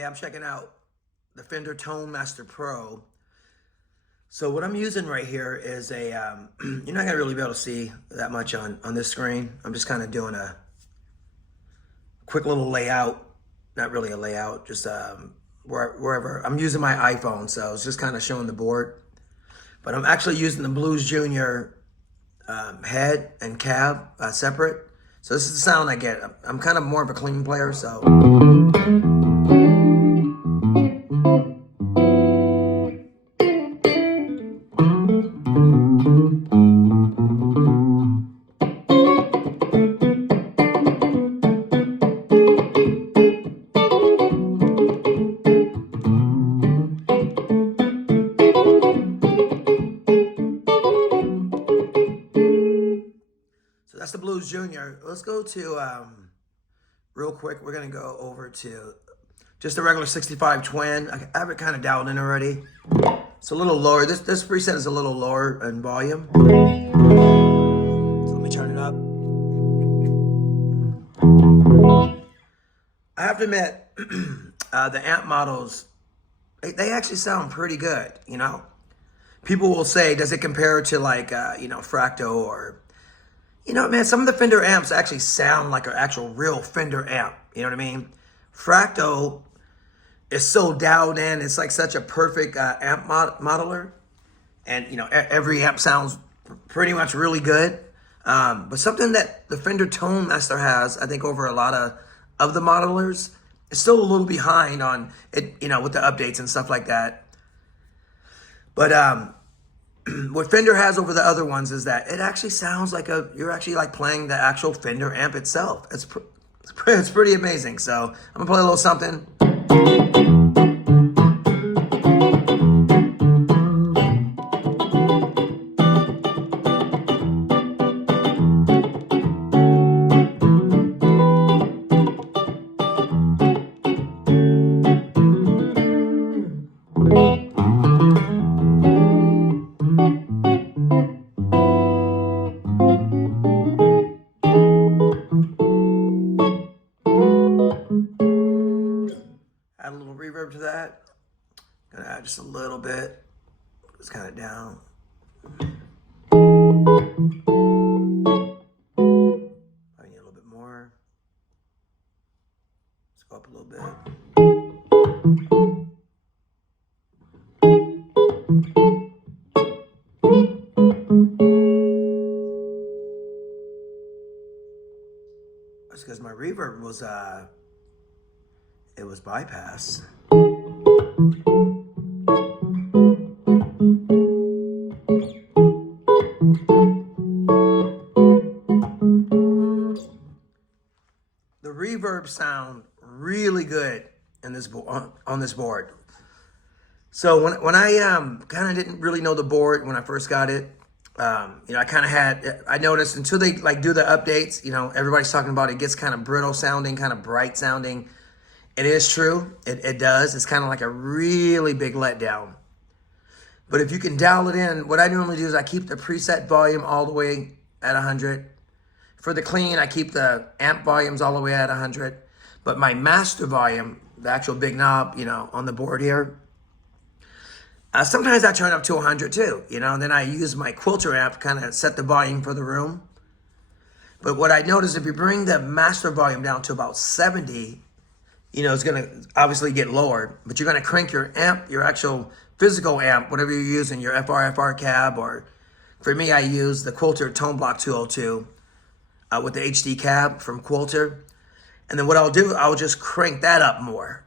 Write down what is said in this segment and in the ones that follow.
Yeah, I'm checking out the Fender Tone Master Pro. So what I'm using right here is a, you're not gonna really be able to see that much on this screen. I'm just kind of doing a quick little layout, not really a layout, just wherever. I'm using my iPhone, so it's just kind of showing the board. But I'm actually using the Blues Junior head and cab separate. So this is the sound I get. I'm kind of more of a clean player, so. So that's the Blues Junior. Let's go to, real quick, we're gonna go over to just a regular 65 twin. I have it kind of dialed in already. It's a little lower. This preset is a little lower in volume. So let me turn it up. I have to admit, the amp models, they actually sound pretty good, you know? People will say, does it compare to like, Fracto or, man, some of the Fender amps actually sound like an actual real Fender amp. You know what I mean? Fracto is so dialed in. It's like such a perfect amp modeler. And, every amp sounds pretty much really good. But something that the Fender Tone Master has, I think, over a lot of the modelers, is still a little behind on it, with the updates and stuff like that. But what Fender has over the other ones is that it actually sounds like you're actually like playing the actual Fender amp itself. It's pretty amazing. So I'm gonna play a little something. Add a little reverb to that. Gonna add just a little bit. It's kind of down. I need a little bit more. Let's go up a little bit. That's because my reverb was it was bypass. The reverb sound really good in this on this board. So when I kind of didn't really know the board when I first got it, I noticed until they like do the updates, everybody's talking about it gets kind of brittle sounding, kind of bright sounding. It is true. It does. It's kind of like a really big letdown. But if you can dial it in, what I normally do is I keep the preset volume all the way at 100. For the clean, I keep the amp volumes all the way at 100. But my master volume, the actual big knob, on the board here, sometimes I turn up to 100 too, and then I use my Quilter amp to kind of set the volume for the room. But what I noticed, if you bring the master volume down to about 70, it's going to obviously get lower, but you're going to crank your amp, your actual physical amp, whatever you're using, your FR cab, or for me, I use the Quilter Tone Block 202 with the HD cab from Quilter. And then what I'll do, I'll just crank that up more.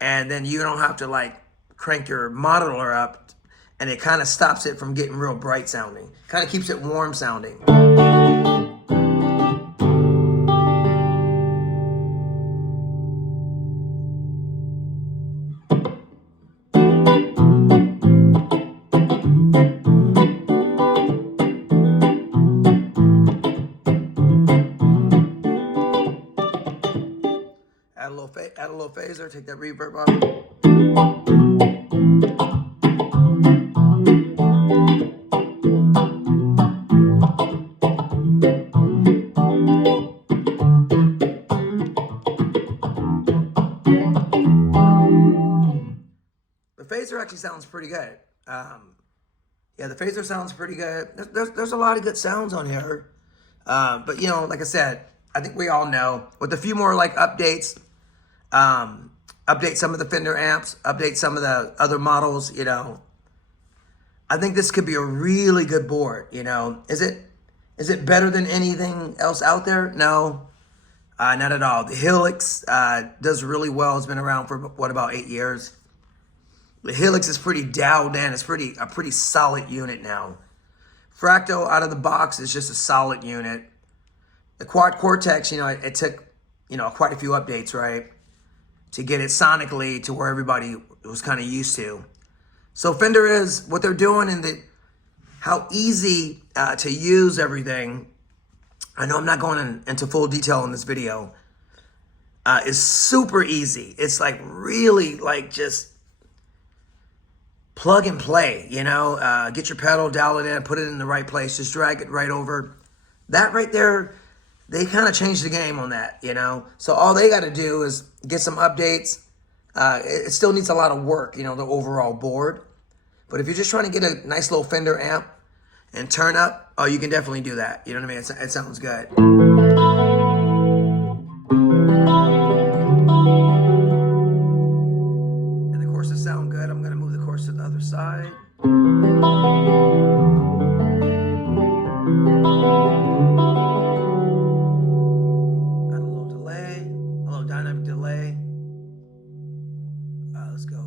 And then you don't have to like crank your modeler up, and it kind of stops it from getting real bright sounding. Kind of keeps it warm sounding. Add a little phaser, take that reverb off. phaser actually sounds pretty good. Yeah, the phaser sounds pretty good. There's a lot of good sounds on here. But, you know, like I said, I think we all know, with a few more like updates, update some of the Fender amps, update some of the other models, you know, I think this could be a really good board, you know. Is it better than anything else out there? No, not at all. The Helix does really well. It's been around for, what, about 8 years. The Helix is pretty dialed in. It's a pretty solid unit now. Fractal out of the box is just a solid unit. The Quad Cortex, you know, it took, you know, quite a few updates, right, to get it sonically to where everybody was kind of used to. So Fender is, what they're doing, and how easy to use everything. I know I'm not going into full detail in this video. Is super easy. It's like really like just plug and play, you know. Get your pedal, dial it in, put it in the right place, just drag it right over. That right there, they kind of changed the game on that, you know. So all they got to do is get some updates. It still needs a lot of work, you know, the overall board. But if you're just trying to get a nice little Fender amp and turn up, oh, you can definitely do that. You know what I mean? It sounds good. And the courses sound good. I'm going to move the course to the other side. Add a little delay, a little dynamic delay. Let's go.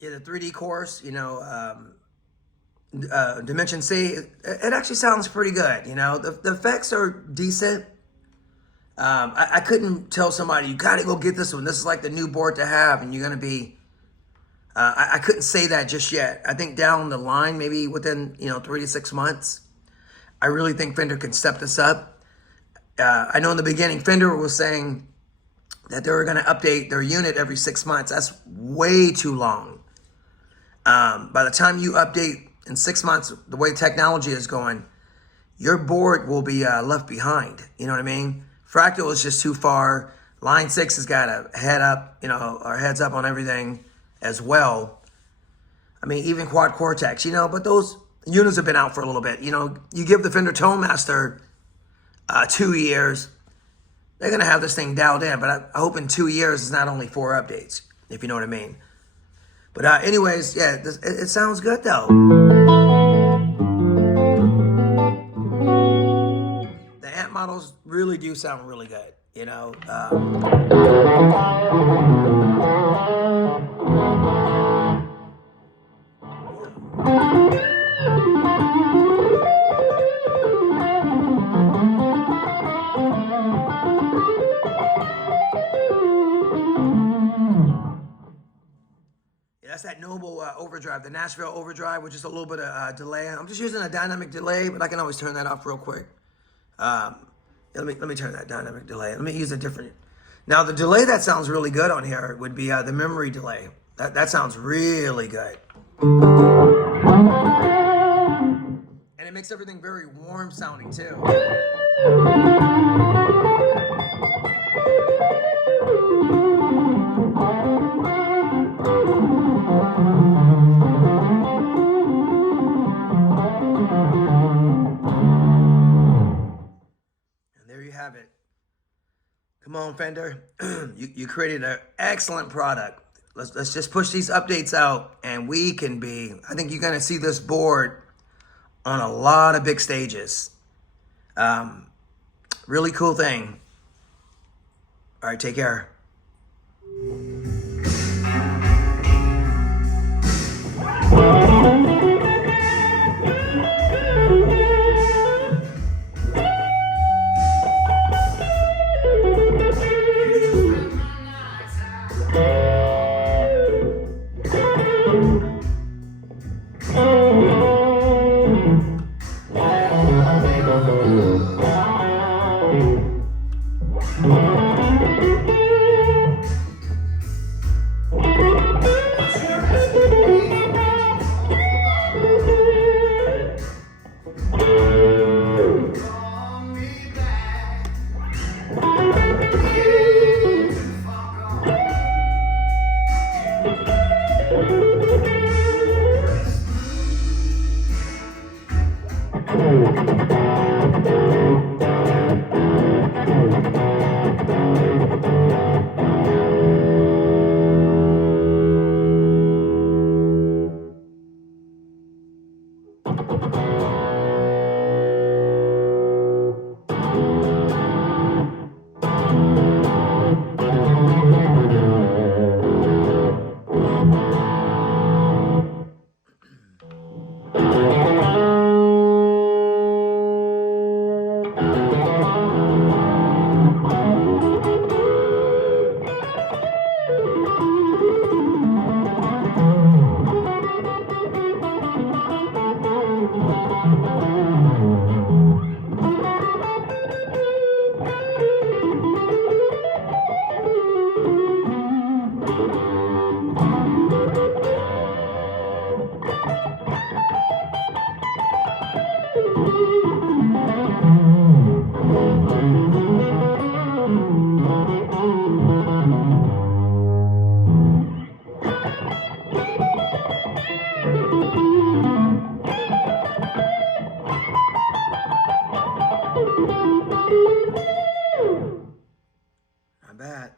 Yeah, the 3D course, you know, Dimension C, it actually sounds pretty good. You know, the effects are decent. I couldn't tell somebody, you got to go get this one. This is like the new board to have, and you're going to be, I couldn't say that just yet. I think down the line, maybe within, you know, 3 to 6 months, I really think Fender can step this up. I know in the beginning, Fender was saying that they were going to update their unit every 6 months. That's way too long. By the time you update in 6 months, the way technology is going, your board will be left behind. You know what I mean? Fractal is just too far. Line 6 has got a head up, you know, or heads up on everything as well. I mean, even Quad Cortex, you know, but those units have been out for a little bit. You know, you give the Fender Tone Master 2 years, they're going to have this thing dialed in. But I hope in 2 years it's not only 4 updates, if you know what I mean. But anyways, yeah, it sounds good, though. The amp models really do sound really good, you know. That's that Noble overdrive, the Nashville overdrive with just a little bit of delay. I'm just using a dynamic delay, but I can always turn that off real quick. Let me turn that dynamic delay. Let me use a different. Now the delay that sounds really good on here would be the memory delay. That sounds really good. And it makes everything very warm sounding too. Have it. Come on, Fender. you created an excellent product. Let's just push these updates out, and we can be, I think you're going to see this board on a lot of big stages. Really cool thing. All right, take care. Not bad.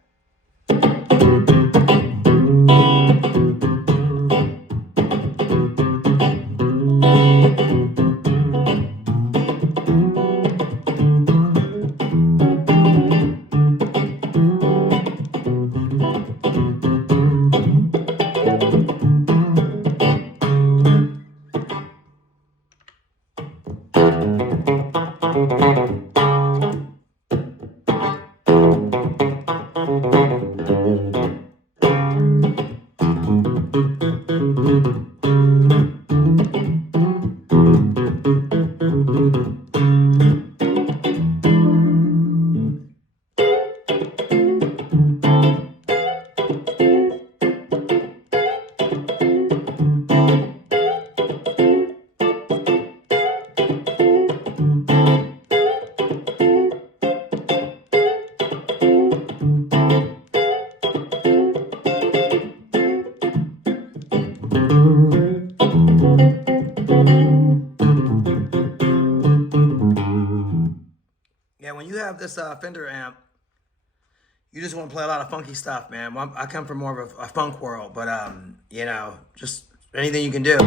Yeah, when you have this Fender amp, you just want to play a lot of funky stuff, man. Well, I come from more of a funk world, but you know, just anything you can do.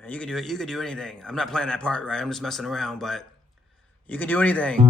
Man, you can do it. You can do anything. I'm not playing that part right. I'm just messing around, but you can do anything.